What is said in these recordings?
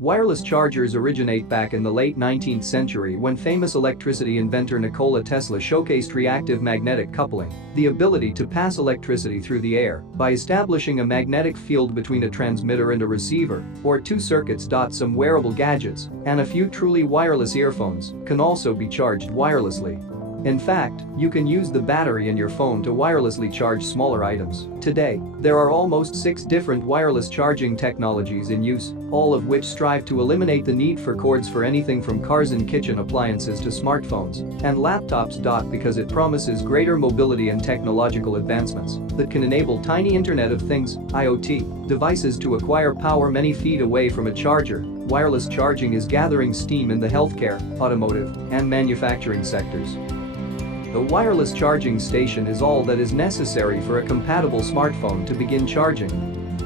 Wireless chargers originate back in the late 19th century when famous electricity inventor Nikola Tesla showcased reactive magnetic coupling, the ability to pass electricity through the air by establishing a magnetic field between a transmitter and a receiver, or two circuits. Some wearable gadgets and a few truly wireless earphones can also be charged wirelessly. In fact, you can use the battery in your phone to wirelessly charge smaller items. Today, there are almost 6 different wireless charging technologies in use, all of which strive to eliminate the need for cords for anything from cars and kitchen appliances to smartphones and laptops. Because it promises greater mobility and technological advancements that can enable tiny Internet of Things (IoT) devices to acquire power many feet away from a charger. Wireless charging is gathering steam in the healthcare, automotive, and manufacturing sectors. A wireless charging station is all that is necessary for a compatible smartphone to begin charging.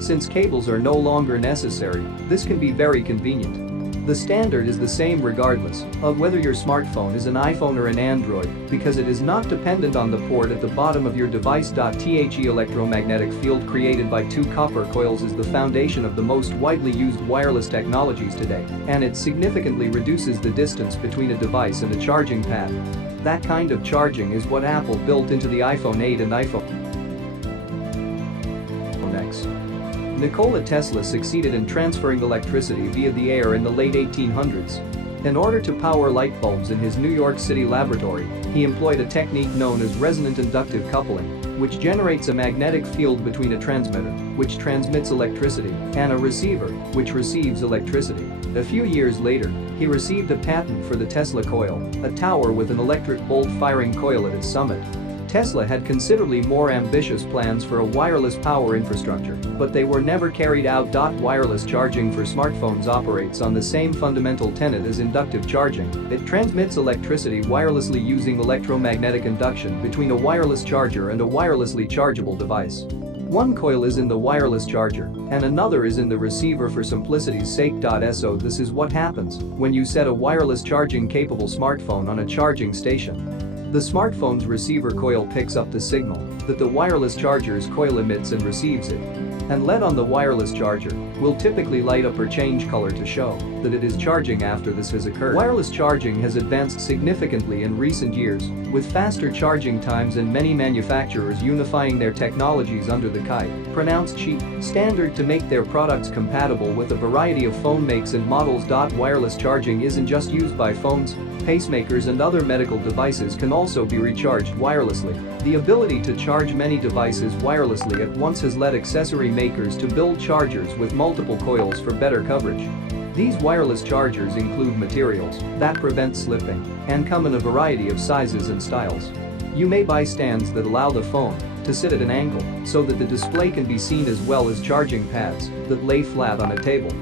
Since cables are no longer necessary, this can be very convenient. The standard is the same regardless of whether your smartphone is an iPhone or an Android, because it is not dependent on the port at the bottom of your device. The electromagnetic field created by 2 copper coils is the foundation of the most widely used wireless technologies today, and it significantly reduces the distance between a device and a charging pad. That kind of charging is what Apple built into the iPhone 8 and iPhone X. Nikola Tesla succeeded in transferring electricity via the air in the late 1800s. In order to power light bulbs in his New York City laboratory, he employed a technique known as resonant inductive coupling, which generates a magnetic field between a transmitter, which transmits electricity, and a receiver, which receives electricity. A few years later, he received a patent for the Tesla coil, a tower with an electric bolt-firing coil at its summit. Tesla had considerably more ambitious plans for a wireless power infrastructure, but they were never carried out. Wireless charging for smartphones operates on the same fundamental tenet as inductive charging. It transmits electricity wirelessly using electromagnetic induction between a wireless charger and a wirelessly chargeable device. One coil is in the wireless charger, and another is in the receiver for simplicity's sake. So this is what happens when you set a wireless charging capable smartphone on a charging station. The smartphone's receiver coil picks up the signal that the wireless charger's coil emits and receives it. And LED on the wireless charger will typically light up or change color to show that it is charging after this has occurred. Wireless charging has advanced significantly in recent years, with faster charging times and many manufacturers unifying their technologies under the KI, pronounced cheap, standard to make their products compatible with a variety of phone makes and models. Wireless charging isn't just used by phones, pacemakers and other medical devices can also be recharged wirelessly. The ability to charge many devices wirelessly at once has led accessory makers to build chargers with multiple coils for better coverage. These wireless chargers include materials that prevent slipping and come in a variety of sizes and styles. You may buy stands that allow the phone to sit at an angle so that the display can be seen, as well as charging pads that lay flat on a table.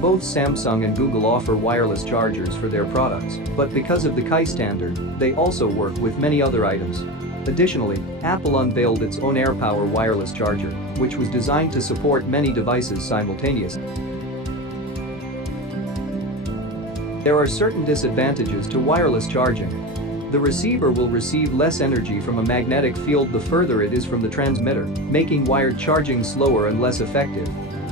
Both Samsung and Google offer wireless chargers for their products, but because of the KI standard, they also work with many other items. Additionally, Apple unveiled its own AirPower wireless charger, which was designed to support many devices simultaneously. There are certain disadvantages to wireless charging. The receiver will receive less energy from a magnetic field the further it is from the transmitter, making wired charging slower and less effective.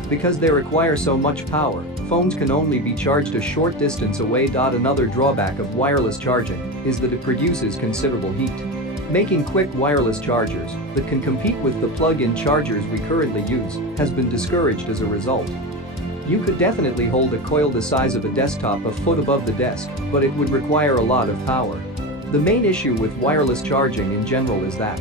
Because they require so much power, phones can only be charged a short distance away. Another drawback of wireless charging is that it produces considerable heat. Making quick wireless chargers that can compete with the plug-in chargers we currently use has been discouraged as a result. You could definitely hold a coil the size of a desktop a foot above the desk, but it would require a lot of power. The main issue with wireless charging in general is that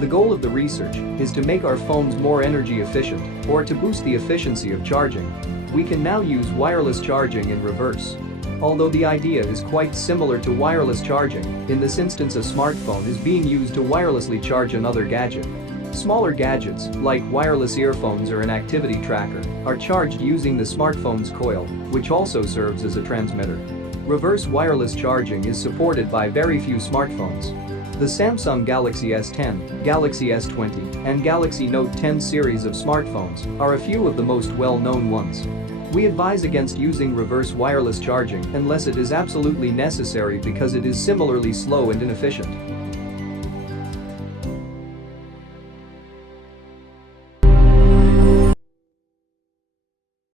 the goal of the research is to make our phones more energy efficient or to boost the efficiency of charging. We can now use wireless charging in reverse. Although the idea is quite similar to wireless charging, in this instance a smartphone is being used to wirelessly charge another gadget. Smaller gadgets, like wireless earphones or an activity tracker, are charged using the smartphone's coil, which also serves as a transmitter. Reverse wireless charging is supported by very few smartphones. The Samsung Galaxy S10, Galaxy S20, and Galaxy Note 10 series of smartphones are a few of the most well-known ones. We advise against using reverse wireless charging unless it is absolutely necessary because it is similarly slow and inefficient.